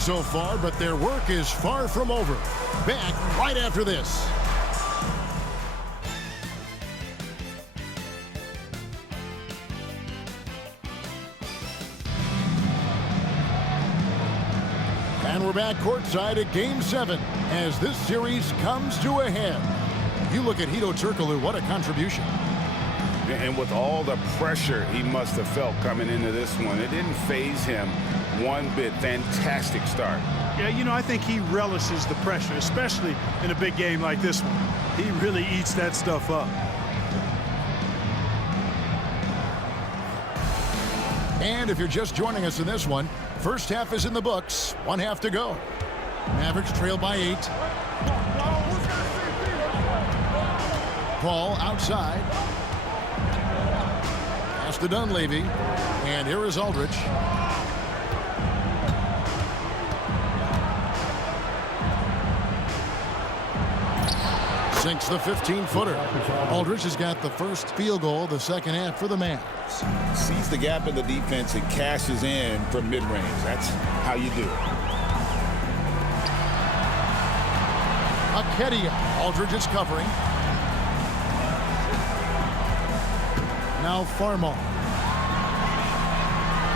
so far, but their work is far from over. Back right after this. And we're back courtside at Game 7 as this series comes to a head. You look at Hedo Turkoglu, what a contribution. And with all the pressure he must have felt coming into this one, it didn't faze him one bit. Fantastic start. Yeah, you know, I think he relishes the pressure, especially in a big game like this one. He really eats that stuff up. And if you're just joining us in this one, first half is in the books. 1 half to go. Mavericks trail by 8. Paul outside. Pass to Dunleavy. And here is Aldridge. Sinks the 15-footer. Aldridge has got the first field goal of the second half for the Mavs. Sees the gap in the defense and cashes in from mid-range. That's how you do it. Akedia. Aldridge is covering. Now Farmall.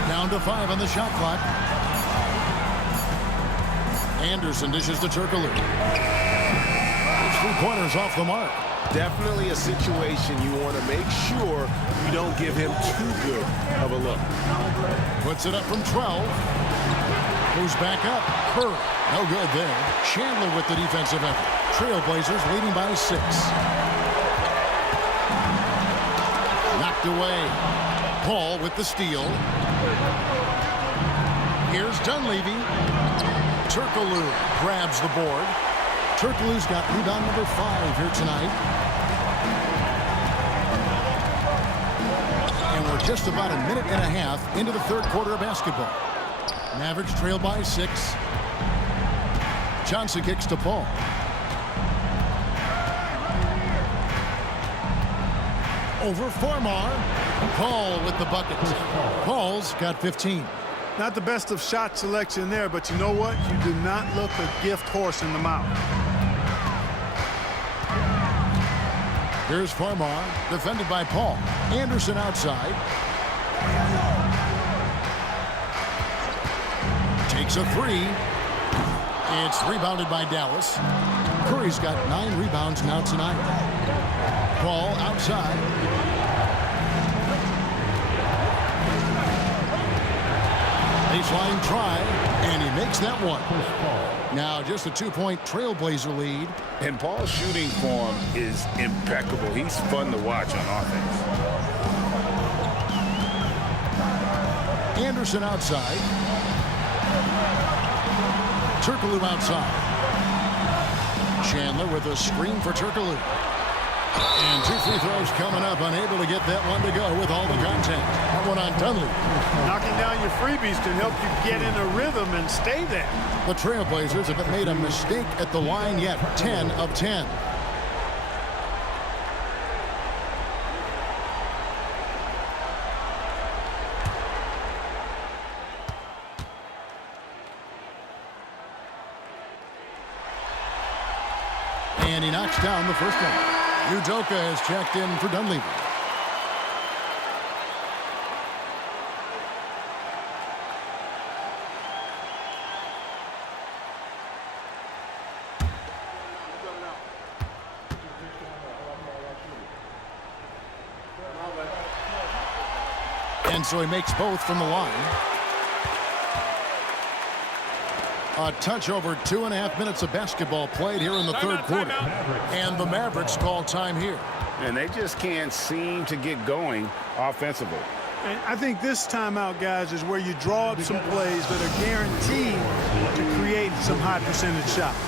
Down to 5 on the shot clock. Anderson dishes to Turkoglu. It's 3-pointers off the mark. Definitely a situation you want to make sure you don't give him too good of a look. Puts it up from 12. Moves back up. Curry. No good there. Chandler with the defensive effort. Trailblazers leading by 6. Knocked away. Paul with the steal. Here's Dunleavy. Turkoglu grabs the board. Turkoglu's got rebound number 5 here tonight. And we're just about a minute and a half into the third quarter of basketball. Mavericks trail by 6. Johnson kicks to Paul. Over Farmar. Paul with the bucket. Paul's got 15. Not the best of shot selection there, but you know what? You do not look a gift horse in the mouth. Here's Farmar, defended by Paul. Anderson outside. Takes a 3. It's rebounded by Dallas. Curry's got 9 rebounds now tonight. Paul outside. Baseline try, and he makes that one. Now just a 2-point Trailblazer lead. And Paul's shooting form is impeccable. He's fun to watch on offense. Anderson outside. Turkoglu outside. Chandler with a screen for Turkoglu. And 2 free throws coming up. Unable to get that one to go with all the contact. That one on Dunleavy. Knocking down your freebies can help you get in a rhythm and stay there. The Trailblazers haven't made a mistake at the line yet. 10 of 10. And he knocks down the first one. Udoka has checked in for Dunleavy. And so he makes both from the line. A touch over 2.5 minutes of basketball played here in the third quarter. And the Mavericks call time here. And they just can't seem to get going offensively. And I think this timeout, guys, is where you draw up some plays that are guaranteed to create some high percentage shots.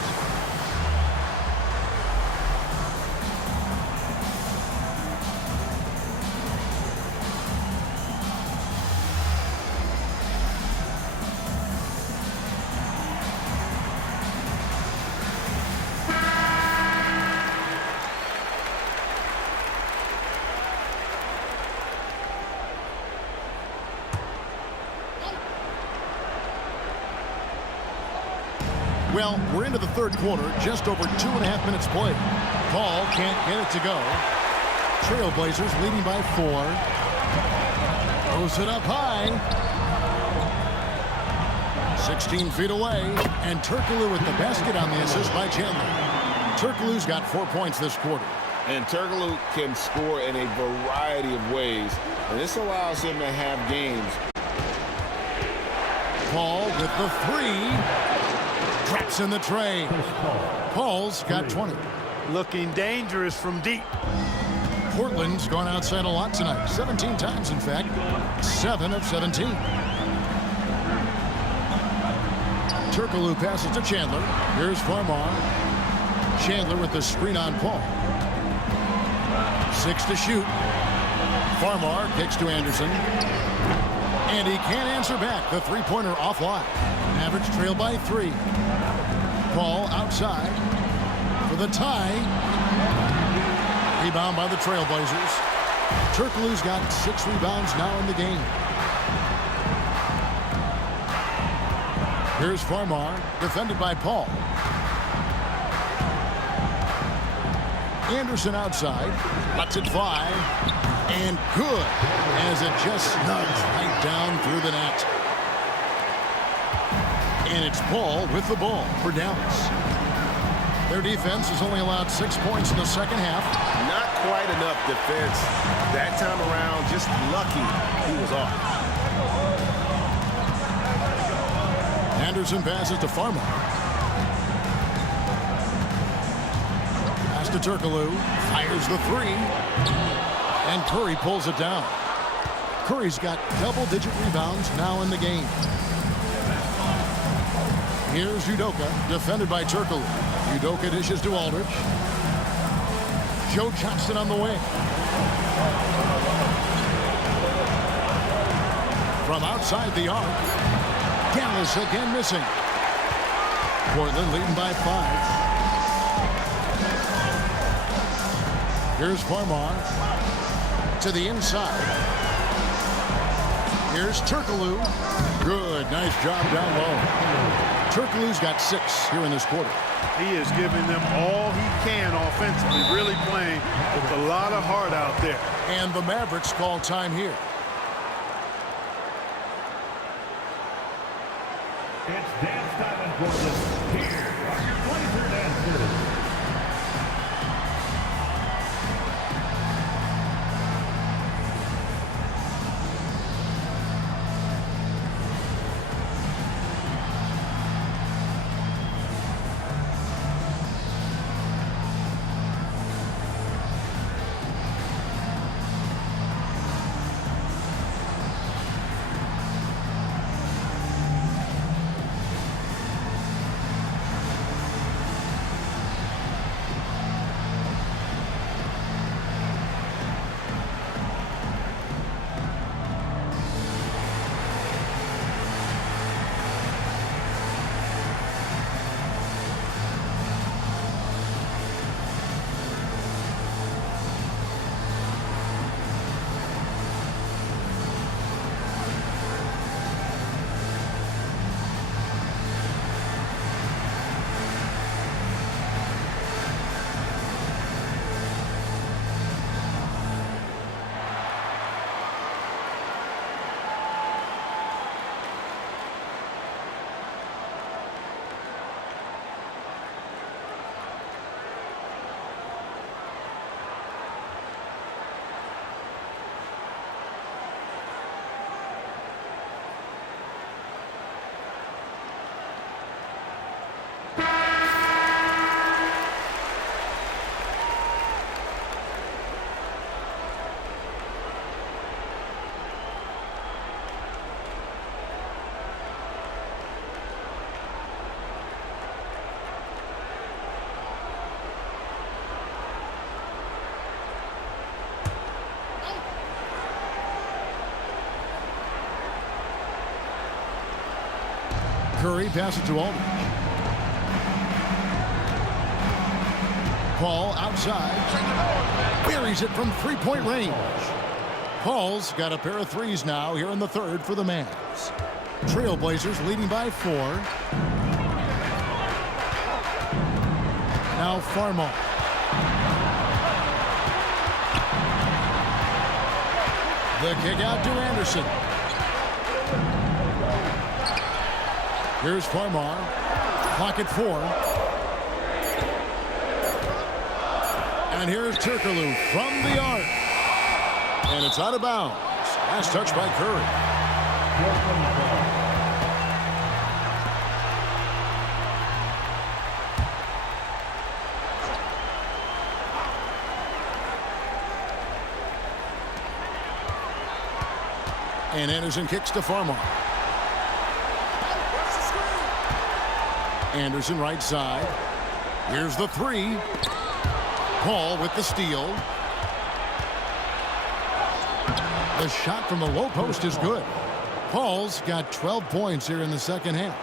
Well, we're into the third quarter, just over 2.5 minutes played. Paul can't get it to go. Trailblazers leading by 4. Throws it up high. 16 feet away, and Turkoglu with the basket on the assist by Chandler. Turkoglu's got 4 points this quarter. And Turkoglu can score in a variety of ways, and this allows him to have games. Paul with the 3. Traps in the tray. Paul's got 20. Looking dangerous from deep. Portland's gone outside a lot tonight. 17 times, in fact. 7 of 17. Turkoglu passes to Chandler. Here's Farmar. Chandler with the screen on Paul. 6 to shoot. Farmar kicks to Anderson. And he can't answer back. The three-pointer offline. Mavericks trail by 3. Paul outside for the tie. Rebound by the Trailblazers. Turkoglu's got 6 rebounds now in the game. Here's Farmar, defended by Paul. Anderson outside, lets it fly, and good, as it just snugs right down through the net. And it's Paul with the ball for Dallas. Their defense has only allowed 6 points in the second half. Not quite enough defense that time around. Just lucky he was off. Anderson passes to Farmar. Pass to Turkoglu. Fires the 3. And Curry pulls it down. Curry's got double-digit rebounds now in the game. Here's Udoka, defended by Turkoglu. Udoka dishes to Aldridge. Joe Johnson on the wing. From outside the arc, Dallas again missing. Portland leading by 5. Here's Farmar to the inside. Here's Turkoglu. Good, nice job down low. Turkoglu's got 6 here in this quarter. He is giving them all he can offensively, really playing with a lot of heart out there. And the Mavericks call time here. It's dance time in Portland. Here are your Blazer dancers. Curry passes to Aldridge. Paul outside. Buries it from three-point range. Paul's got a pair of threes now here in the third for the Mavs. Trailblazers leading by 4. Farmar. The kick out to Anderson. Here's Farmar. Pocket 4. And here's Turkoglu from the arc. And it's out of bounds. Last touch by Curry. And Anderson kicks to Farmar. Anderson right side. Here's the 3. Paul with the steal. The shot from the low post is good. Paul's got 12 points here in the second half.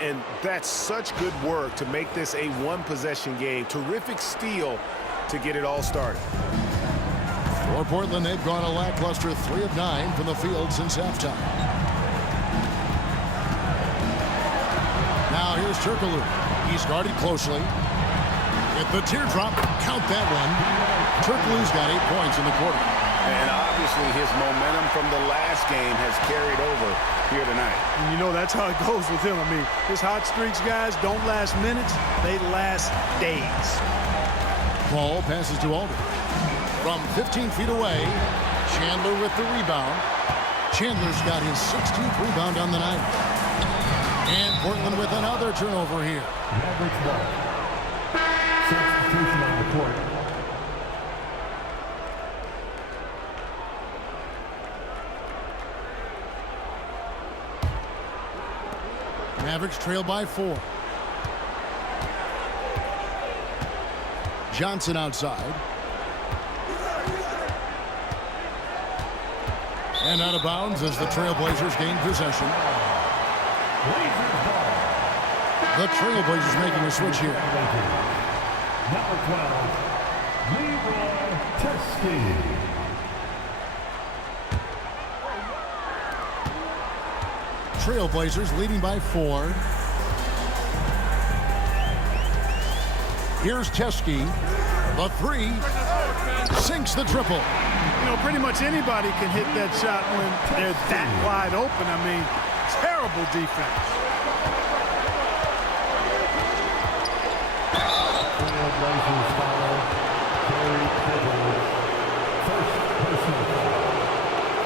And that's such good work to make this a one-possession game. Terrific steal to get it all started. For Portland, they've gone a lackluster 3 of 9 from the field since halftime. Now here's Turkoglu. He's guarded closely. At the teardrop, count that one. Turkoglu's got 8 points in the quarter. And obviously his momentum from the last game has carried over here tonight. And you know that's how it goes with him. I mean, his hot streaks, guys, don't last minutes. They last days. Paul passes to Alder. From 15 feet away, Chandler with the rebound. Chandler's got his 16th rebound on the night. And Portland with another turnover here. Mavericks ball. Substitution on the court. Mavericks trail by 4. Johnson outside. And out of bounds as the Trailblazers gain possession. The Trailblazers making a switch here. Number 12, Leroy Teske. Trailblazers leading by 4. Here's Teske. The 3 sinks the triple. You know, pretty much anybody can hit that shot when they're that wide open. I mean, terrible defense. Trailblazers follow. Gary Pivot. First personal foul.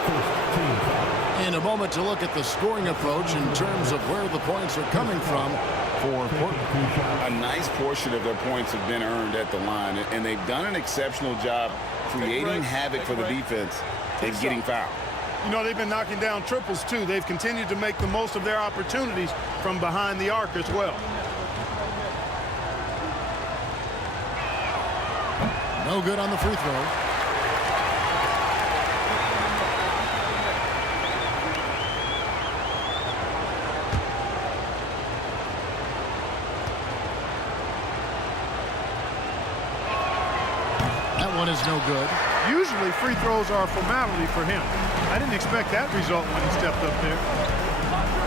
First team foul. In a moment to look at the scoring approach in terms of where the points are coming from for Portland. A nice portion of their points have been earned at the line, and they've done an exceptional job creating havoc for the defense and getting fouled. You know, they've been knocking down triples, too. They've continued to make the most of their opportunities from behind the arc as well. No good on the free throw. That one is no good. Usually free throws are a formality for him. I didn't expect that result when he stepped up there.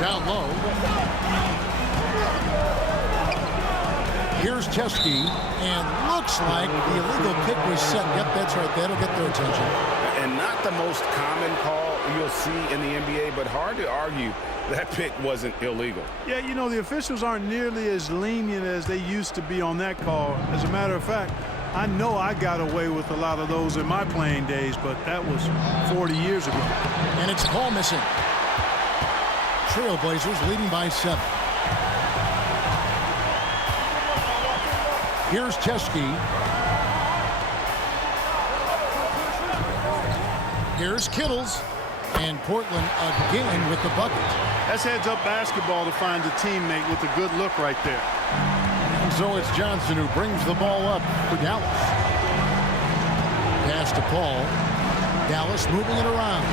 Down low. Here's Teske, and looks like the illegal pick was set. Yep, that's right. That'll get their attention. And not the most common call you'll see in the NBA, but hard to argue that pick wasn't illegal. Yeah, you know, the officials aren't nearly as lenient as they used to be on that call. As a matter of fact, I know I got away with a lot of those in my playing days, but that was 40 years ago. And it's call missing. Trailblazers leading by 7. Here's Teske. Here's Kittles. And Portland again with the bucket. That's heads-up basketball to find a teammate with a good look right there. And so it's Johnson who brings the ball up for Dallas. Pass to Paul. Dallas moving it around.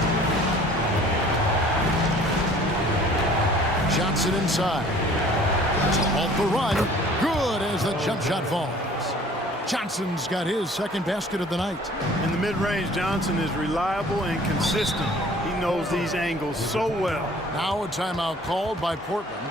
Johnson inside. To halt the run. Good as the jump shot falls. Johnson's got his second basket of the night. In the mid-range, Johnson is reliable and consistent. He knows these angles so well. Now a timeout called by Portland.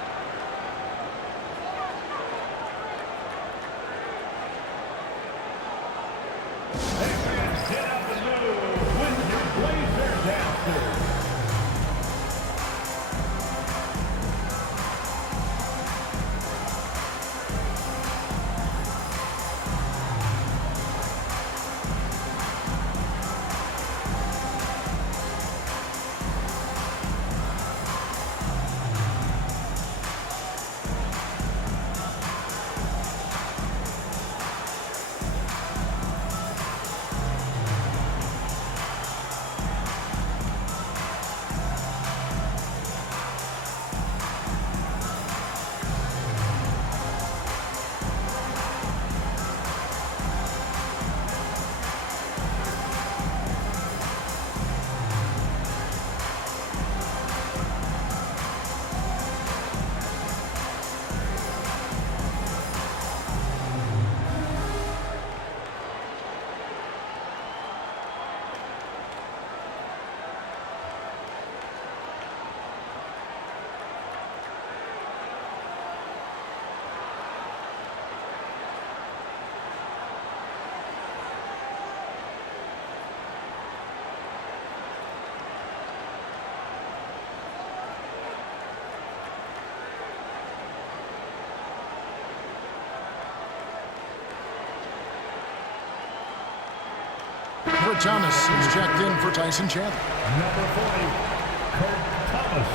Kurt Thomas is checked in for Tyson Chandler. Number 40, Kurt Thomas.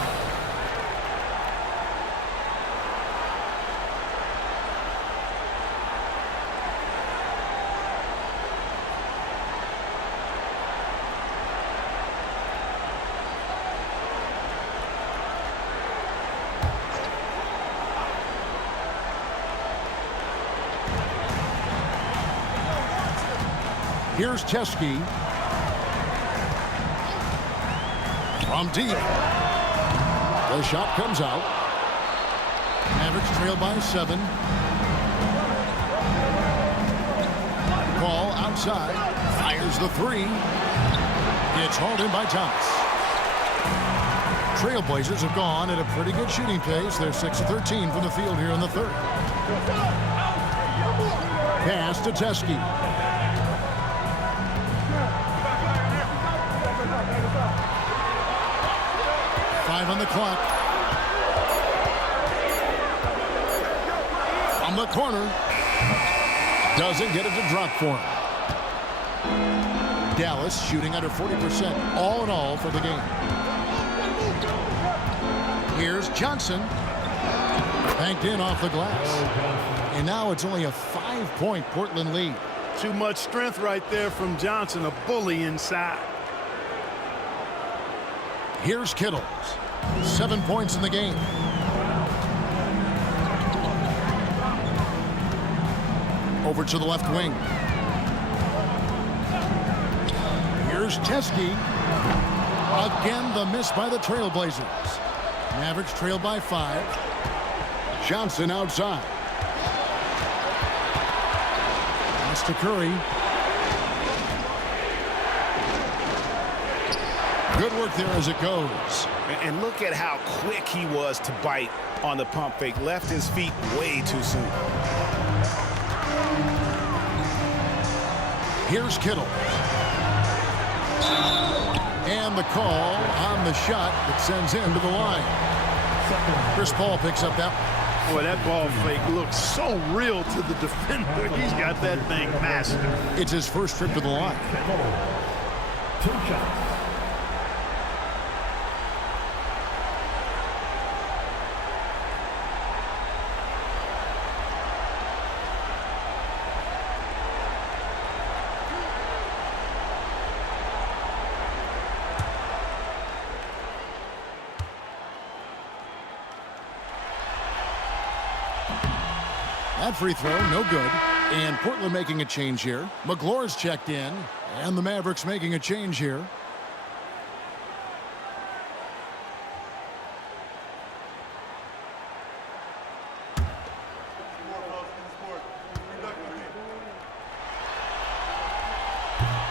Here's Chesky. From deep. The shot comes out. Mavericks trail by 7. Ball outside. Fires the 3. It's hauled in by Thomas. Trailblazers have gone at a pretty good shooting pace. They're 6 of 13 from the field here in the third. Pass to Chesky. 5 on the clock. From the corner. Doesn't get it to drop for him. Dallas shooting under 40% all in all for the game. Here's Johnson. Banked in off the glass. And now it's only a 5-point Portland lead. Too much strength right there from Johnson, a bully inside. Here's Kittles. 7 points in the game. Over to the left wing. Here's Chesky. Again, the miss by the Trailblazers. Mavericks trail by 5. Johnson outside. Pass to Curry. Good work there as it goes. And look at how quick he was to bite on the pump fake. Left his feet way too soon. Here's Kittle. And the call on the shot that sends him to the line. Chris Paul picks up that. Boy, that ball fake looks so real to the defender. He's got that thing mastered. It's his first trip to the line. 2 shots. That free throw, no good. And Portland making a change here. McGlore's checked in. And the Mavericks making a change here.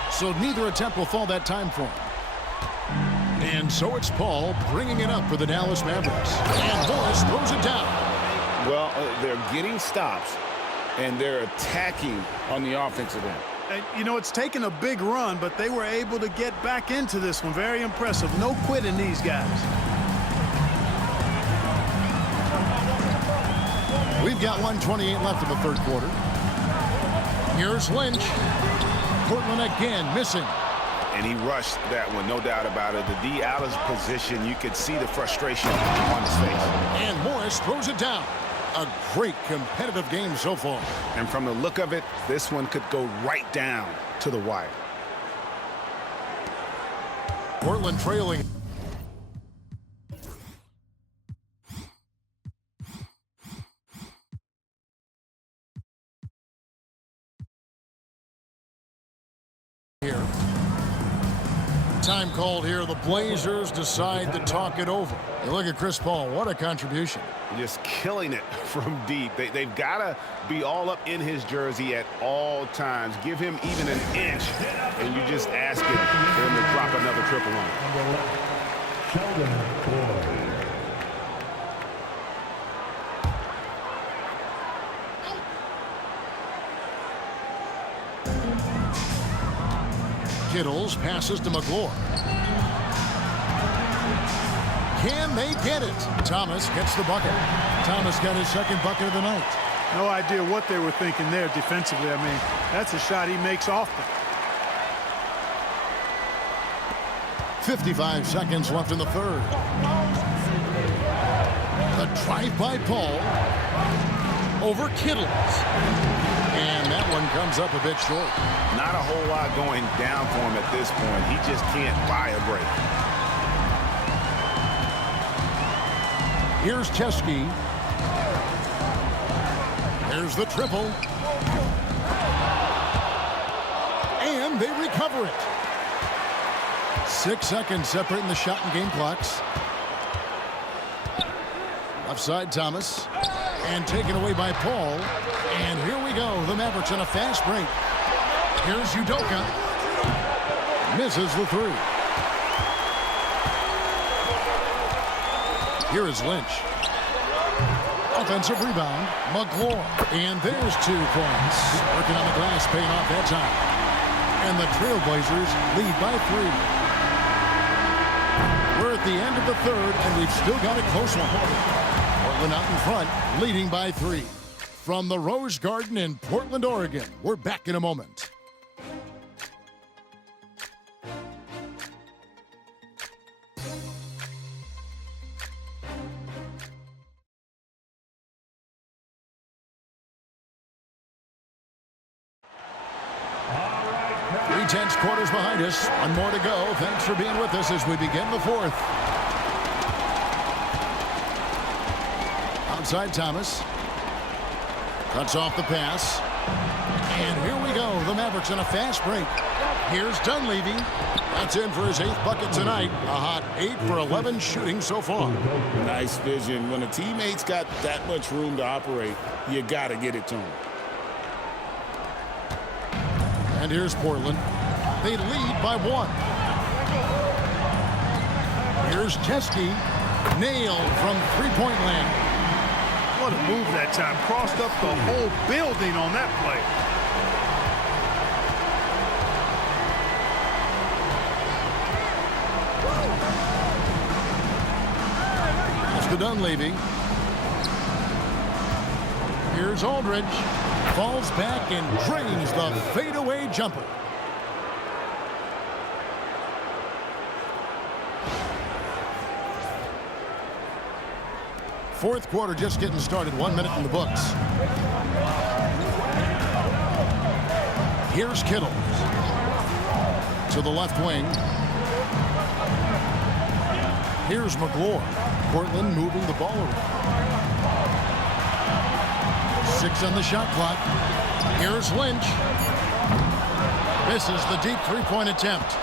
So neither attempt will fall that time for him. And so it's Paul bringing it up for the Dallas Mavericks. And Morris throws it down. Well, they're getting stops, and they're attacking on the offensive end. You know, it's taken a big run, but they were able to get back into this one. Very impressive. No quitting these guys. We've got 1:28 left in the third quarter. Here's Lynch. Portland again missing. And he rushed that one, no doubt about it. The D out of position, you could see the frustration on his face. And Morris throws it down. A great competitive game so far. And from the look of it, this one could go right down to the wire. Portland trailing. Here. Time called here. The Blazers decide to talk it over. You look at Chris Paul. What a contribution. Just killing it from deep. They've got to be all up in his jersey at all times. Give him even an inch, and you just ask him for him to drop another triple on him. Sheldon Boyd. Kittles passes to McGlore. Can they get it? Thomas gets the bucket. Thomas got his second bucket of the night. No idea what they were thinking there defensively. I mean, that's a shot he makes often. 55 seconds left in the third. The drive by Paul over Kittles. And that one comes up a bit short. Not a whole lot going down for him at this point. He just can't buy a break. Here's Chesky. There's the triple. And they recover it. 6 seconds separating the shot and game clocks. Left side, Thomas. And taken away by Paul. And here we go. The Mavericks on a fast break. Here's Udoka. Misses the three. Here is Lynch. Offensive rebound. McLaurin. And there's 2 points. Working on the glass, paying off that time. And the Trailblazers lead by 3. We're at the end of the third, and we've still got a close one. Portland out in front, leading by 3. From the Rose Garden in Portland, Oregon, we're back in a moment. Tense quarters behind us. One more to go. Thanks for being with us as we begin the fourth. Outside Thomas. Cuts off the pass. And here we go. The Mavericks on a fast break. Here's Dunleavy. That's in for his 8th bucket tonight. A hot 8 for 11 shooting so far. Nice vision. When a teammate's got that much room to operate, you got to get it to him. And here's Portland. They lead by 1. Here's Chesky. Nailed from three-point land. What a move that time. Crossed up the whole building on that play. It's to Dunleavy. Here's Aldridge. Falls back and drains the fadeaway jumper. Fourth quarter just getting started. 1 minute in the books. Here's Kittle. To the left wing. Here's McLaurin. Portland moving the ball around. 6 on the shot clock. Here's Lynch. Misses the deep three-point attempt.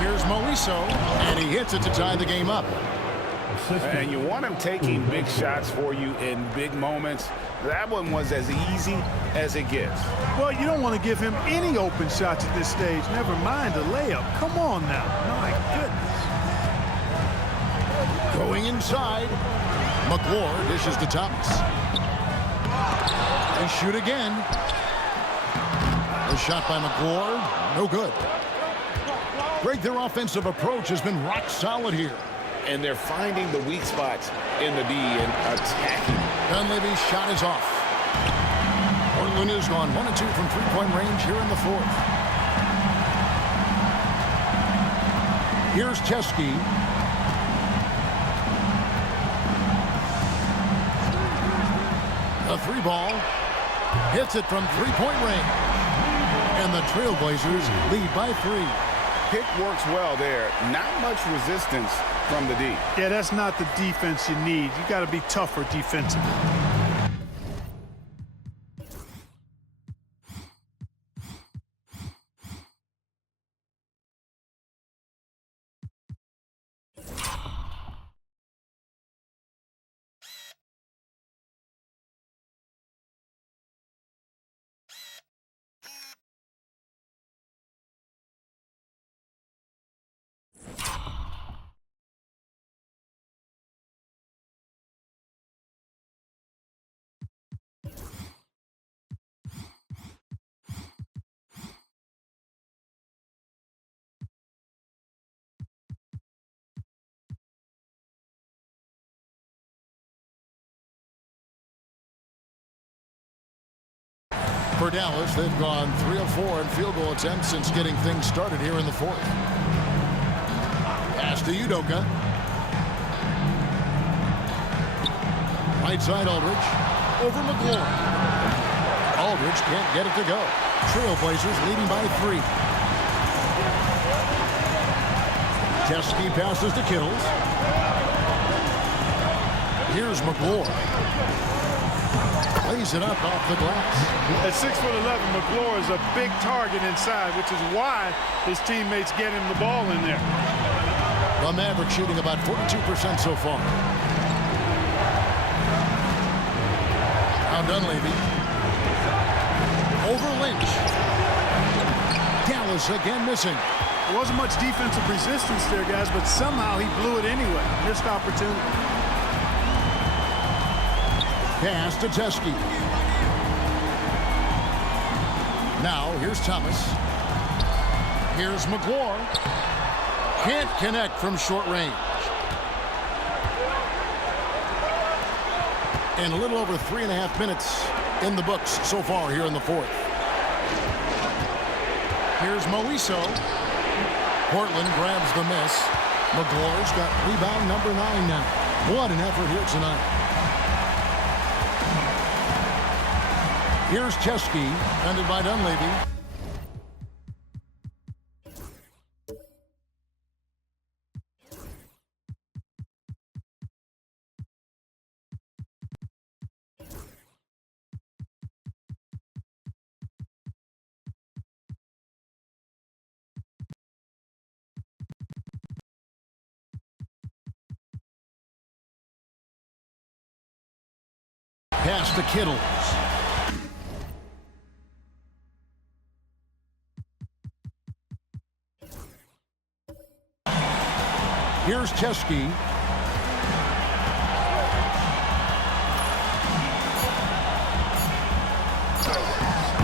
Here's Moiso, and he hits it to tie the game up. And you want him taking big shots for you in big moments. That one was as easy as it gets. Well, you don't want to give him any open shots at this stage. Never mind a layup. Come on now. My goodness. Going inside. McLaurin dishes to Thomas. They shoot again. A shot by McLaurin. No good. Greg, their offensive approach has been rock solid here. And they're finding the weak spots in the D and attacking. Dunleavy's shot is off. Portland has gone 1 and 2 from three-point range here in the fourth. Here's Chesky. The 3 ball. Hits it from three-point range. And the Trailblazers lead by 3. Pick works well there. Not much resistance from the D. Yeah, that's not the defense you need. You got to be tougher defensively. For Dallas, they've gone 3 of 4 in field goal attempts since getting things started here in the fourth. Pass to Udoka. Right side Aldridge. Over McLaurin. Aldridge can't get it to go. Trailblazers leading by 3. Chesky passes to Kittles. Here's McLaurin. Lays it up off the glass. At 6'11", McLaurin is a big target inside, which is why his teammates get him the ball in there. The Mavericks shooting about 42% so far. Now Dunleavy. Over Lynch. Dallas again missing. There wasn't much defensive resistance there, guys, but somehow he blew it anyway. Missed opportunity. Pass to Chesky. Now here's Thomas. Here's McLaurin. Can't connect from short range. And a little over 3.5 minutes in the books so far here in the fourth. Here's Moiso. Portland grabs the miss. McLaurin's got rebound number 9 now. What an effort here tonight. Here's Chesky, defended by Dunleavy. Pass to Kittles. Here's Chesky.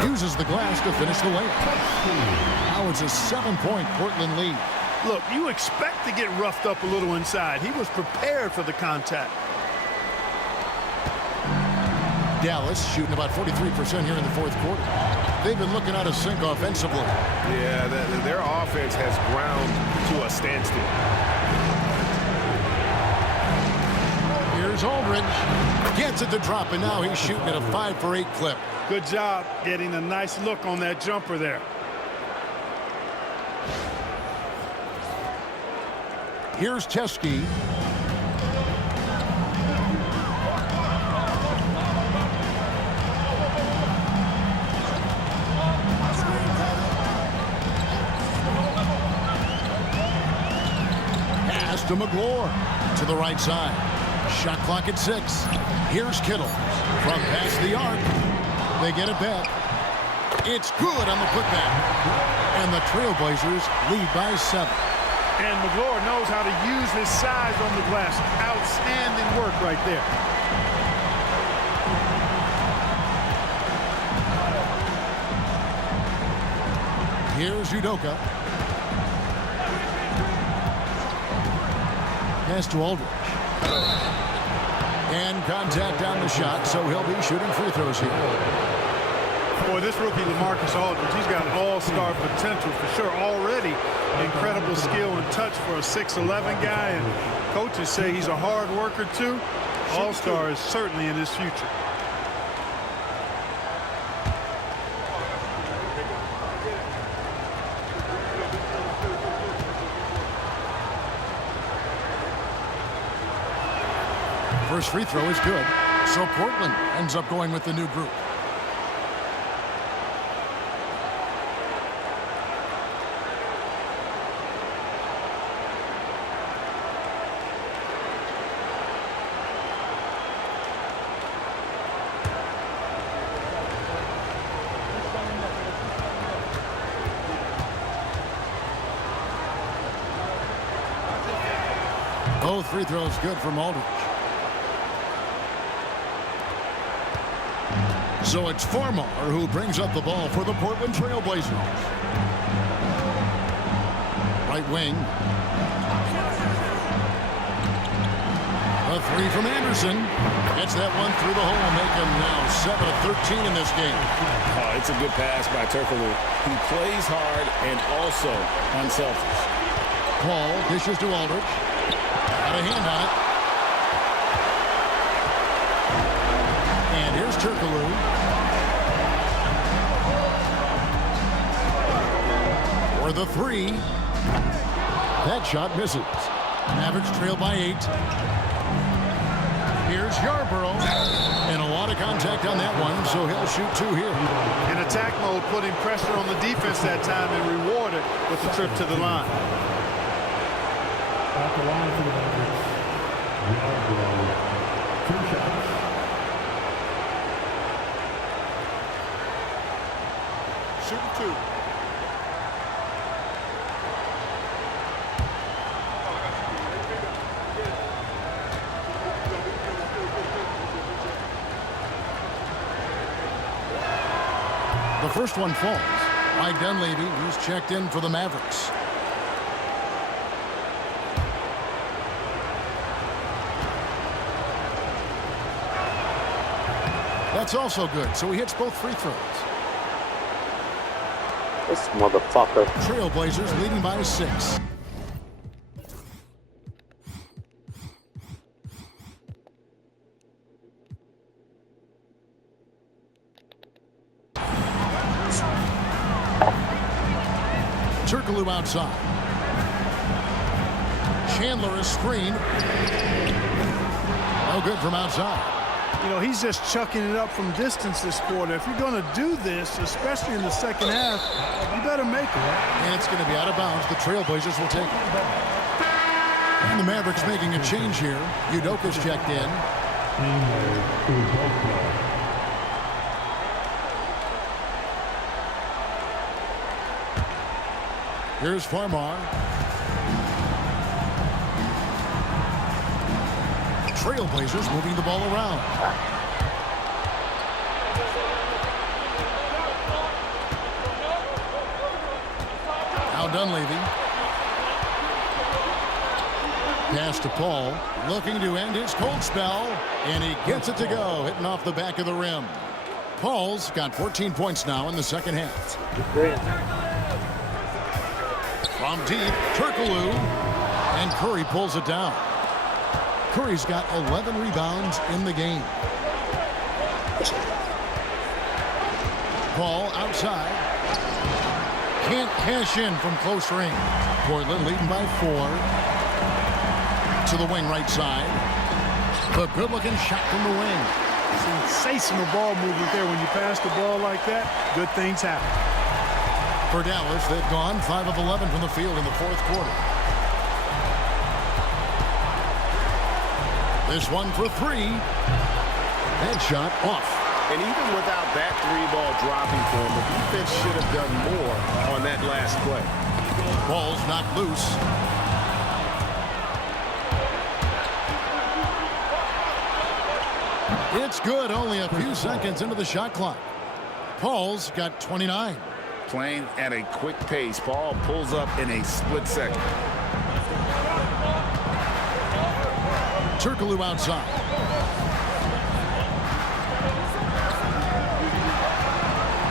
Uses the glass to finish the layup. Now it's a 7-point Portland lead. Look, you expect to get roughed up a little inside. He was prepared for the contact. Dallas shooting about 43% here in the fourth quarter. They've been looking out of sync offensively. Yeah, their offense has ground to a standstill. Here's Aldridge. Gets it to drop, and now he's shooting at a 5 for 8 clip. Good job getting a nice look on that jumper there. Here's Chesky. Pass to McLaurin to the right side. Shot clock at 6. Here's Kittle from past the arc. They get it back. It's good on the putback. And the Trailblazers lead by 7. And McLaurin knows how to use his size on the glass. Outstanding work right there. Here's Udoka. Pass to Aldridge. And contact on the shot, so he'll be shooting free throws here. Boy, this rookie, LaMarcus Aldridge, he's got all-star potential for sure. Already incredible skill and touch for a 6'11 guy, and coaches say he's a hard worker too. All-star is certainly in his future. First free throw is good, so Portland ends up going with the new group. Both free throws good from Aldridge. So it's Farmar who brings up the ball for the Portland Trailblazers. Right wing. A three from Anderson. Gets that one through the hole, making now 7 of 13 in this game. Oh, it's a good pass by Turkoglu. He plays hard and also unselfish. Paul dishes to Aldridge. Got a hand on it. And here's Turkoglu. For the three. That shot misses. Mavericks trail by 8. Here's Yarborough. And a lot of contact on that one, so he'll shoot 2 here. In attack mode, putting pressure on the defense that time and rewarded with the trip to the line. At the line for the Mavericks. Yarborough. 2 shots. Shooting 2. The first one falls. Mike Dunleavy, who's checked in for the Mavericks. That's also good, so he hits both free throws. This motherfucker. Trailblazers leading by 6. Turkoglu outside. Chandler is screened. No good from outside. You know, he's just chucking it up from distance this quarter. If you're going to do this, especially in the second half, you better make it. And it's going to be out of bounds. The Trailblazers will take it. And the Mavericks making a change here. Udoka's checked in. Here's Farmar. Trailblazers moving the ball around. Now Dunleavy. Pass to Paul. Looking to end his cold spell. And he gets it to go. Hitting off the back of the rim. Paul's got 14 points now in the second half. From deep, Turkoglu. And Curry pulls it down. Curry's got 11 rebounds in the game. Paul outside. Can't cash in from close range. Portland leading by 4. To the wing right side. The good-looking shot from the wing. Sensational ball movement there. When you pass the ball like that, good things happen. For Dallas, they've gone 5 of 11 from the field in the fourth quarter. This one for 3. That shot off. And even without that 3-ball dropping for him, the defense should have done more on that last play. Ball's knocked loose. It's good. Only a few seconds into the shot clock. Paul's got 29. Playing at a quick pace. Paul pulls up in a split second. Turkoglu outside.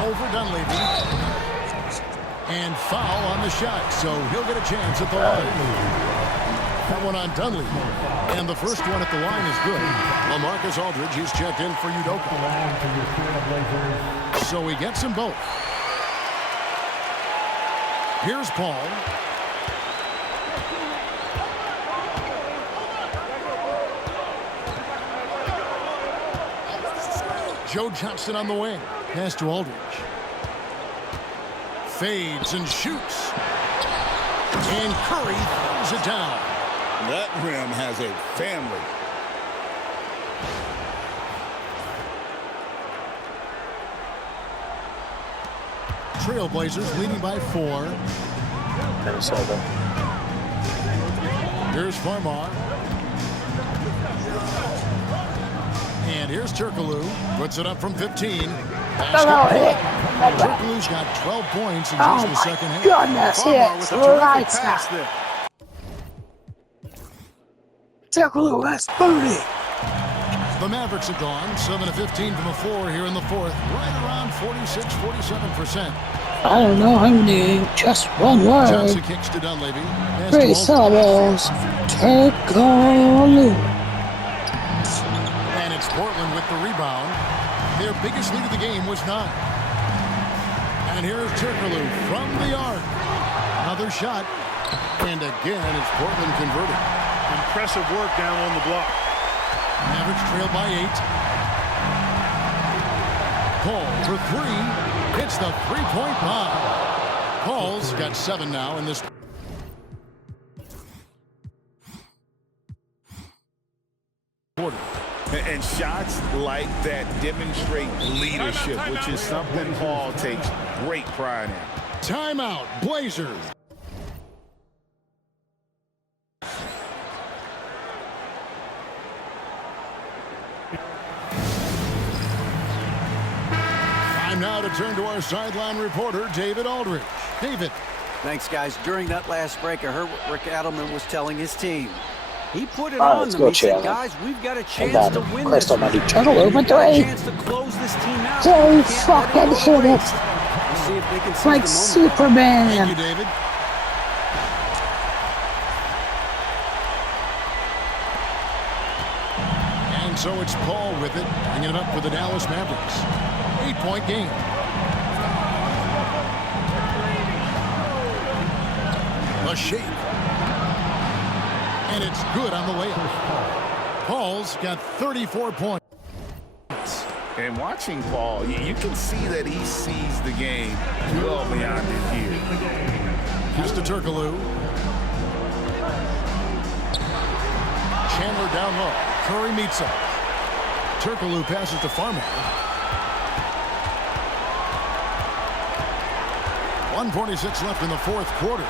Over Dunleavy. And foul on the shot, so he'll get a chance at the line. That one on Dunleavy. And the first one at the line is good. LaMarcus Aldridge, he's checked in for Udoka. So he gets them both. Here's Paul. Joe Johnson on the wing. Pass to Aldridge. Fades and shoots. And Curry throws it down. That rim has a family. Trailblazers leading by 4. Minnesota. Here's Farmar. And here's Turkoglu. Puts it up from 15. Turkoglu's got 12 points in just the second half. Farmar with a terrific pass there. Turkoglu has 30. The Mavericks have gone 7 of 15 from the floor here in the fourth, right around 46-47%. I don't know how many. Just one word. Johnson kicks to Dunleavy. Pass to Three Olsen. syllables. Turkoglu. And it's Portland with the rebound. Their biggest lead of the game was 9. And here's Turkoglu from the arc. Another shot. And again, it's Portland converted. Impressive work down on the block. Mavericks trail by 8. Paul for 3. Hits the three-point bomb. Paul's got 7 now in this. Quarter. And shots like that demonstrate leadership, which is something Paul takes great pride in. Timeout, Blazers. Time now to turn to our sideline reporter, David Aldridge. David. Thanks, guys. During that last break, I heard what Rick Adelman was telling his team. He put it All right, on let's them. go, He said, Chandler. guys, we've got a And chance to win this. Crystal mighty turtle over We've got a 3. chance to close this team out. They We can't let fucking go hit away. it. Let's see if they can seize Like the moment. Superman. Thank you, David. And so it's Paul with it, bringing it up for the Dallas Mavericks. 8-point game. A shake. And it's good on the layup. Paul's got 34 points. And watching Paul, you can see that he sees the game well beyond his years. Pass to Turkoglu. Chandler down low. Curry meets him. Turkoglu passes to Farmer. 1:46 left in the fourth quarter.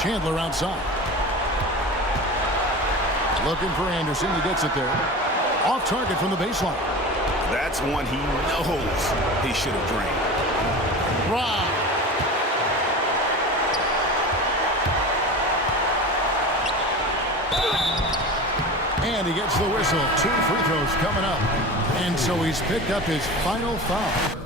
Chandler outside. Looking for Anderson. He gets it there. Off target from the baseline. That's one he knows he should have drained. Wow. And he gets the whistle. 2 free throws coming up. And so he's picked up his final foul.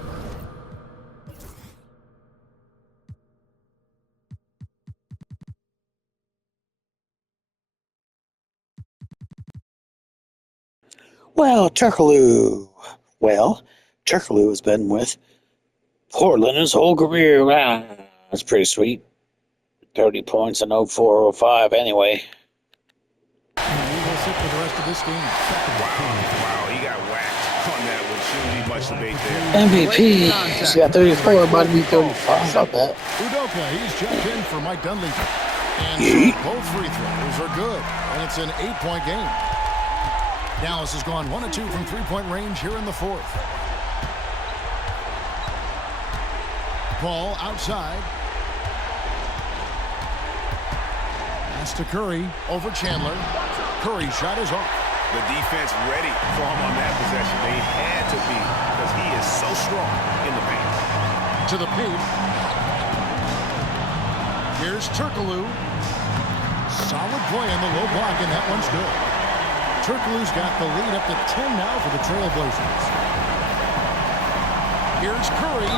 Well, Turkoglu. Well, Turkoglu has been with Portland his whole career. Wow, that's pretty sweet. 30 points in 04-05 anyway. And he will sit for the rest of this game. Wow, he got whacked on that one. Shouldn't be much debate there. MVP. He's got 34, might be 35, I bet. Udoka, he's jumped in for Mike Dunleavy. And so both free throws are good. And it's an 8-point game. Dallas has gone 1 of 2 from three-point range here in the fourth. Paul outside. Pass to Curry over Chandler. Curry shot is off. The defense ready for him on that possession. They had to be because he is so strong in the paint. To the paint. Here's Turkoglu. Solid play in the low block, and that one's good. Turkoglu's got the lead up to 10 now for the Trailblazers. Here's Curry.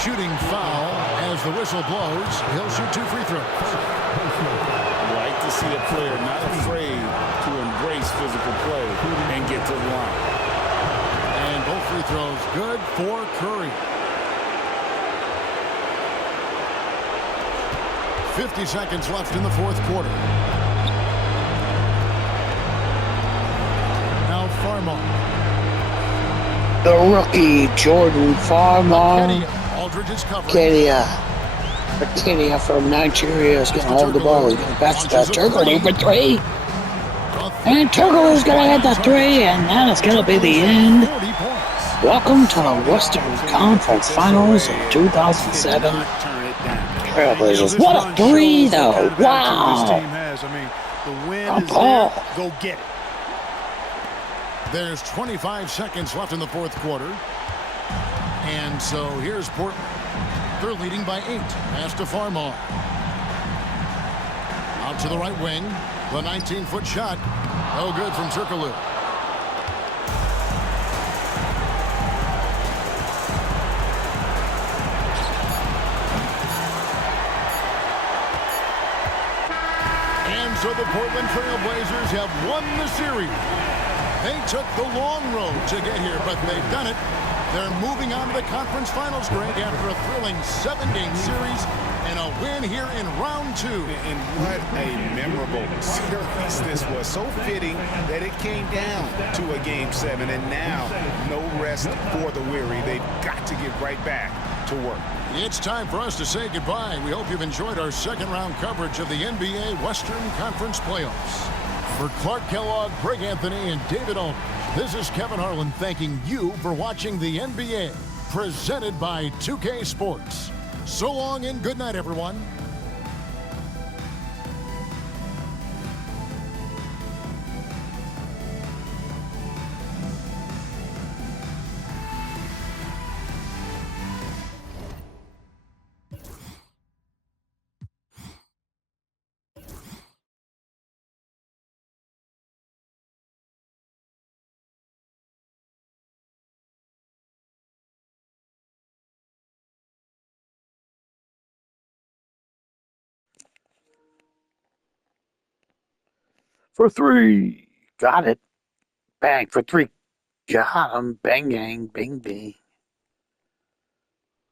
Shooting foul as the whistle blows. He'll shoot 2 free throws. I like to see a player not afraid to embrace physical play and get to the line. And both free throws good for Curry. 50 seconds left in the fourth quarter. Now Farmer. The rookie, Jordan Farmer. Kenny Aldridge is covering. Kedia from Nigeria is going to hold the ball. He's going to pass it to Turkoglu for 3. And Turkoglu's going to hit the 3, and that is going to be the end. 40 points. Welcome to the Western Conference Finals of 2007. Trailblazers. What a 3, though. Wow. This team has. I mean, the win is Paul. there. Go get it. There's 25 seconds left in the fourth quarter. And so here's Portland. They're leading by 8. Pass to Farmar. Out to the right wing. The 19-foot shot. No good from Turkoglu. And so the Portland Trailblazers have won the series. They took the long road to get here, but they've done it. They're moving on to the conference finals, Greg, after a thrilling 7-game series and a win here in round 2. And what a memorable series this was. So fitting that it came down to a Game 7, and now no rest for the weary. They've got to get right back to work. It's time for us to say goodbye. We hope you've enjoyed our second-round coverage of the NBA Western Conference Playoffs. For Clark Kellogg, Greg Anthony, and David Aldridge, this is Kevin Harlan thanking you for watching the NBA, presented by 2K Sports. So long and good night, everyone. For 3. Got it. Bang. For 3. Got him. Bang, gang. Bing, bing.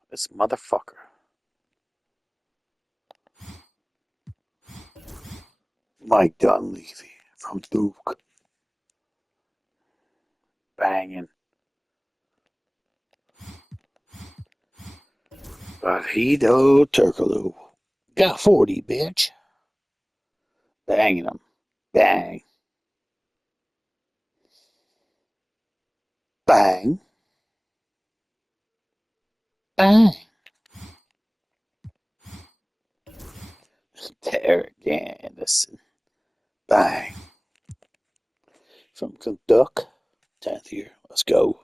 This motherfucker. Mike Dunleavy from Duke. Banging. Vahito Turkoglu. Got 40, bitch. Banging him. Bang. Bang. Bang. Derek Anderson. Bang. From Kentucky. 10th year. Let's go.